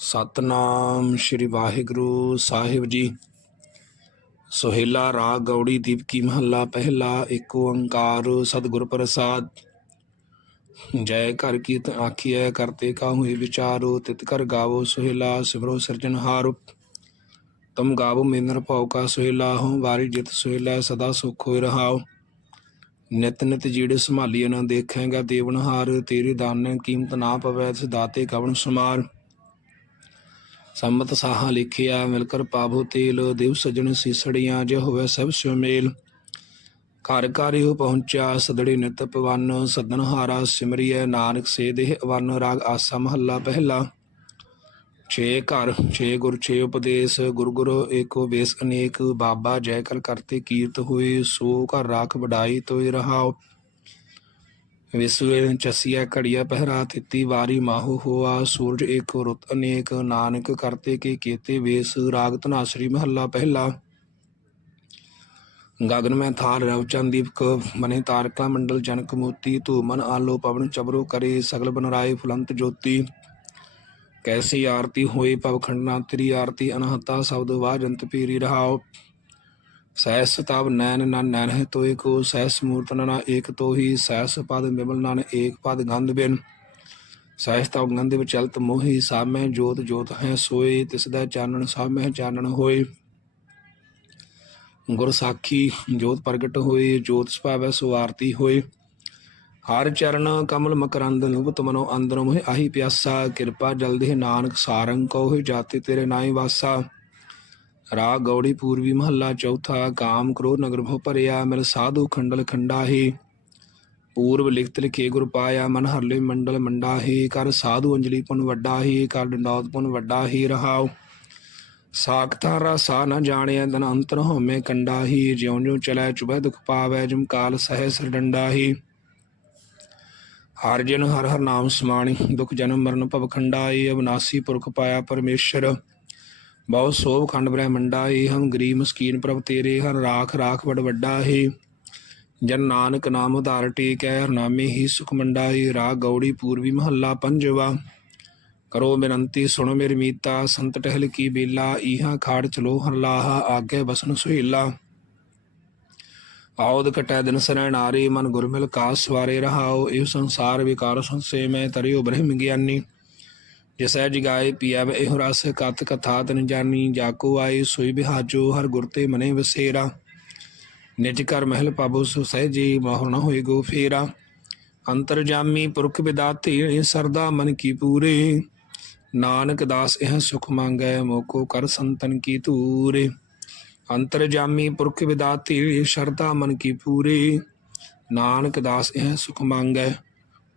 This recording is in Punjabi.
ਸਤਨਾਮ ਸ੍ਰੀ ਵਾਹਿਗੁਰੂ ਸਾਹਿਬ ਜੀ। ਸੋਹਿਲਾ ਰਾਗ ਗੌੜੀ ਦੀਪਕੀ ਮਹੱਲਾ ਪਹਿਲਾ, ਏਕ ਓੰਕਾਰ ਸਤਿਗੁਰ ਪ੍ਰਸਾਦ। ਜੈ ਘਰ ਕੀਤ ਆਖੀਐ ਕਰਤੇ ਕਾਹੂ ਵਿਚਾਰੋ, ਤਿਤ ਕਰ ਗਾਵੋ ਸੋਹਿਲਾ, ਸਿਮਰੋ ਸਿਰਜਨਹਾਰ ਤਮ ਗਾਵੋ ਮੇਨਰ ਭਉ ਕਾ ਸੋਹਿਲਾ, ਹਉ ਵਾਰੀ ਜਿਤ ਸੋਹਿਲਾ, ਸਦਾ ਸੁਖ ਹੋਇ ਰਹਾਓ ਨਿਤ ਨਿਤ ਜੀੜੇ ਸੰਭਾਲੀਏ ਨਾ ਦੇਖੇਗਾ ਦੇਵਨਹਾਰ, ਤੇਰੀ ਦਾਨ ਕੀਮਤ ਨਾ ਪਵੈ ਤਿਸ ਦਾਤੇ ਕਵਣ ਸਮਾਰ। ਸੰਮਤ ਸਾਹਾ ਲਿਖਿਆ, ਮਿਲਕਰ ਪਾਵੋ ਤੇਲ, ਦੇਵ ਸਜਣ ਸੀਸੜੀਆਂ, ਜੇ ਹੋਵੇ ਸਭ ਸੁਮੇਲ ਘਰ ਘਰ ਹੋ ਪਹੁੰਚਿਆ, ਸਦੜੀ ਨਿਤ ਪਵਨ ਸਦਨ ਹਾਰਾ ਸਿਮਰਿਐ, ਨਾਨਕ ਸੇ ਦੇਹ ਅਵਨ, ਰਾਗ ਆਸਾ ਮਹੱਲਾ ਪਹਿਲਾ। ਛੇ ਘਰ, ਛੇ ਗੁਰ, ਛੇ ਉਪਦੇਸ਼, ਗੁਰ ਗੁਰ ਏਕੋ ਬੇਸ ਅਨੇਕ, ਬਾਬਾ ਜੈ ਕਲ ਕਰਤੇ ਕੀਰਤ ਹੋਏ, ਸੋ ਘਰ ਰਾਖ ਵਡਾਈ ਤੋਇ ਰਹਾਓ। ਵਿਸਵੇ ਚਸੀਆ ਘੜੀਆ ਪਹਿਰਾ ਤਿੱਤੀ ਵਾਰੀ ਮਾਹੂ ਹੋਆ, ਸੂਰਜ ਏਕੋ ਰੁੱਤ ਅਨੇਕ, ਨਾਨਕ ਕਰਤੇ ਕੇ ਕੀਤੇ ਵੇਸ, ਰਾਗ ਧਨਾਸਰੀ ਮਹੱਲਾ ਪਹਿਲਾ। ਗਗਨ ਮੈਂ ਥਾਰ ਰਵ ਚੰਦ ਦੀਪਕ, ਮਨੇ ਤਾਰਕਾ ਮੰਡਲ ਜਨਕ ਮੋਤੀ ਧੂ ਮਨ ਆਲੋ ਪਵਨ ਚਬਰੋ ਕਰੇ, ਸਗਲ ਬਨ ਫੁਲੰਤ ਜੋਤੀ। ਕੈਸੀ ਆਰਤੀ ਹੋਈ ਪਵ ਖੰਡਨਾ, ਤੇਰੀ ਆਰਤੀ ਅਨਹਤਾ, ਸ਼ਬਦ ਵਾਜੰਤ ਪੀਰੀ ਰਹਾਉ ਸਹਿਸ ਤਬ ਨੈਨ ਨਾ ਨੈਣ ਹੈ ਤੋਇ ਕੋ, ਸਹਿਸ ਮੂਰਤ ਨਾ ਏਕ ਤੋਹੀ, ਸਹਿਸ ਪਦ ਬਿਮਲ ਨਾਨ ਏਕ ਪਦ ਗੰਧ ਬਿਨ। ਸਹਿਸ ਤਬ ਗੰਧ ਵਿੱਚ ਚਲਤ ਮੋਹੀ ਸਾਮੈ ਜੋਤ ਜੋਤ ਹੈ ਸੋਏ, ਤਿਸ ਦਾ ਚਾਨਣ ਸਾਮੈ ਚਾਨਣ ਹੋਏ। ਗੁਰ ਸਾਖੀ ਜੋਤ ਪ੍ਰਗਟ ਹੋਏ, ਜੋਤ ਸੁਭਾਵੈ ਸੋ ਆਰਤੀ ਹੋਏ। ਹਰ ਚਰਨ ਕਮਲ ਮਕਰੰਦ, ਲੁਭਤ ਮਨੋ ਅੰਦਰੋਂ ਮੋਹਿ ਆਹੀ ਪਿਆਸਾ। ਕਿਰਪਾ ਜਲਦੇ ਨਾਨਕ, ਸਾਰੰਗ ਕਉ ਜਾਤੇ ਤੇਰੇ ਨਾਈ ਵਾਸਾ। ਰਾਗ ਗੌੜੀ ਪੂਰਬੀ ਮਹੱਲਾ ਚੌਥਾ, ਕਾਮ ਕ੍ਰੋਧ ਨਗਰ ਭਉ ਭਰਿਆ, ਮਿਲ ਸਾਧੂ ਖੰਡਲ ਖੰਡਾਹੀ। ਪੂਰਬ ਲਿਖਤ ਲਿਖੇ ਗੁਰ ਪਾਇਆ, ਮਨ ਹਰਲੇ ਮੰਡਲ ਮੰਡਾਹੀ। ਕਰ ਸਾਧੂ ਅੰਜਲੀ ਪੁਨ ਵੱਡਾ ਹੀ ਕਰ ਡੰਡੌਤ ਪੁਨ ਵੱਡਾ ਹੀ ਰਹਾਉ ਸਾਖਤਾ ਰਸਾ ਨ ਜਾਣਿਆ ਦਨ ਅੰਤਰ ਹਉਮੈ ਕੰਡਾ ਹੀ ਜਿਉ ਜਿਉ ਚਲੈ ਚੁਬੈ ਦੁਖ ਪਾਵੈ, ਜਮ ਕਾਲ ਸਹਿ ਸਿਰ ਡੰਡਾ ਹਰ ਜਨ ਹਰ ਹਰ ਨਾਮ ਸਮਾਣੀ, ਦੁਖ ਜਨਮ ਮਰਨ ਭਵ ਖੰਡਾਈ ਅਬਨਾਸੀ ਪੁਰਖ ਪਾਇਆ ਪਰਮੇਸ਼ਰ। ਬਹੁ ਸੋਭ ਖੰਡ ਬ੍ਰਹਮੰਡਾ ਏ ਹਮ ਗਰੀਬ ਮਸਕੀਨ ਪ੍ਰਭ ਤੇਰੇ, ਹਰ ਰਾਖ ਰਾਖ ਵਡ ਵੱਡਾ ਹੈ। ਜਨ ਨਾਨਕ ਨਾਮ ਉਧਾਰ ਟੇਕੈ, ਹਰ ਨਾਮੇ ਹੀ ਸੁਖ ਮੰਡਾ ਏ ਰਾਗ ਗੌੜੀ ਪੂਰਬੀ ਮਹੱਲਾ ਪੰਜਵਾ। ਕਰੋ ਬੇਨੰਤੀ, ਸੁਣੋ ਮੇਰੀ ਮੀਤਾ, ਸੰਤ ਟਹਿਲ ਕੀ ਬੇਲਾ ਇਹਾਂ ਖਾੜ ਚਲੋ ਹਰ ਲਾਹਾ, ਆਗੇ ਬਸਨ ਸੁਹੇਲਾ। ਆਉਦ ਕਟੈ ਦਿਨ ਸਰੈ ਨਾਰੀ, ਮਨ ਗੁਰਮਿਲ ਕਾਸ ਸਵਾਰੇ ਰਹਾਓ ਇਹ ਸੰਸਾਰ ਵਿਕਾਰ ਸੰਸੇ, ਮੈਂ ਤਰਿਓ ਬ੍ਰਹਮ ਗਿਆਨੀ। ਜਿਸੈ ਜਗਾਏ ਪੀਐ ਇਹ ਰਸ ਕਤ ਕਥਾ ਤਨ ਜਾਨੀ ਜਾਕੋ ਆਏ ਸੋਈ ਬਿਹਾਜੋ ਹਰ ਗੁਰ ਤੇ ਮਨੇ ਵਸੇਰਾ ਨਿਜ ਕਰ ਮਹਿਲ ਪਾਬੋ ਸੋ ਸਹਿਜੀ ਮੋਹ ਨ ਹੋਏ ਗੋ ਫੇਰਾ ਅੰਤਰ ਜਾਮੀ ਪੁਰਖ ਵਿਦਾਤੇ ਸਰਦਾ ਮਨ ਕੀ ਪੂਰੇ ਨਾਨਕ ਦਾਸ ਇਹ ਸੁਖ ਮੰਗੈ ਮੋਕੋ ਕਰ ਸੰਤਨ ਕੀ ਤੂਰੇ ਅੰਤਰ ਜਾਮੀ ਪੁਰਖ ਵਿਦਾਤੇ ਸ਼ਰਦਾ ਮਨ ਕੀ ਪੂਰੇ ਨਾਨਕ ਦਾਸ ਇਹ ਸੁਖ ਮੰਗੈ